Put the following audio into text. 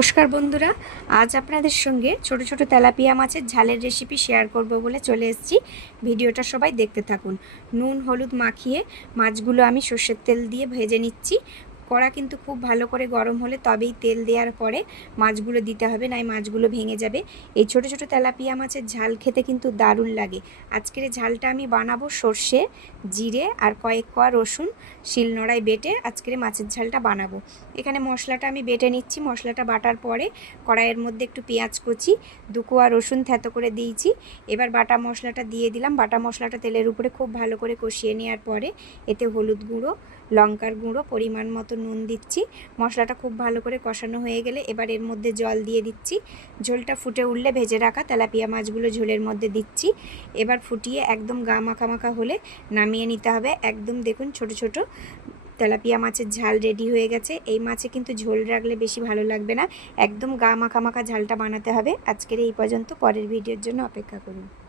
নমস্কার বন্ধুরা, আজ আপনাদের সঙ্গে ছোট ছোট তেলাপিয়া মাছের ঝালের রেসিপি শেয়ার করব বলে চলে এসেছি। ভিডিওটা সবাই দেখতে থাকুন। নুন হলুদ মাখিয়ে মাছগুলো আমি সর্ষের তেল দিয়ে ভেজে নিচ্ছি। কড়া কিন্তু খুব ভালো করে গরম হলে তবেই তেল দেওয়ার পরে মাছগুলো দিতে হবে, নাই মাছগুলো ভেঙে যাবে। এই ছোট ছোট তেলাপিয়া মাছের ঝাল খেতে কিন্তু দারুণ লাগে। আজকের এই ঝালটা আমি বানাবো সর্ষে, জিরে আর কয়েক কোয়া রসুন শিলনোড়ায় বেটে আজকের মাছের ঝালটা বানাবো। এখানে মশলাটা আমি বেটে নিচ্ছি। মশলাটা বাটার পরে কড়াইয়ের মধ্যে একটু পেঁয়াজ কুচি, 2 কোয়া রসুন থেতো করে দিয়েছি। এবার বাটা মশলাটা দিয়ে দিলাম। বাটা মশলাটা তেলের উপরে খুব ভালো করে কষিয়ে নেওয়ার পরে এতে হলুদ গুঁড়ো, লঙ্কার গুঁড়ো, পরিমাণ মতো নুন দিচ্ছি। মশলাটা খুব ভালো করে কষানো হয়ে গেলে এবার এর মধ্যে জল দিয়ে দিচ্ছি। ঝোলটা ফুটে উঠলে ভেজে রাখা তেলাপিয়া মাছগুলো ঝোলের মধ্যে দিচ্ছি। এবার ফুটিয়ে একদম গা মাখা মাখা হলে নামিয়ে নিতে হবে। একদম দেখুন ছোট ছোট তেলাপিয়া মাছের ঝাল রেডি হয়ে গেছে। এই মাছে কিন্তু ঝোল রাখলে বেশি ভালো লাগবে না, একদম গা মাখা মাখা ঝালটা বানাতে হবে। আজকের এই পর্যন্ত, পরের ভিডিওর জন্য অপেক্ষা করুন।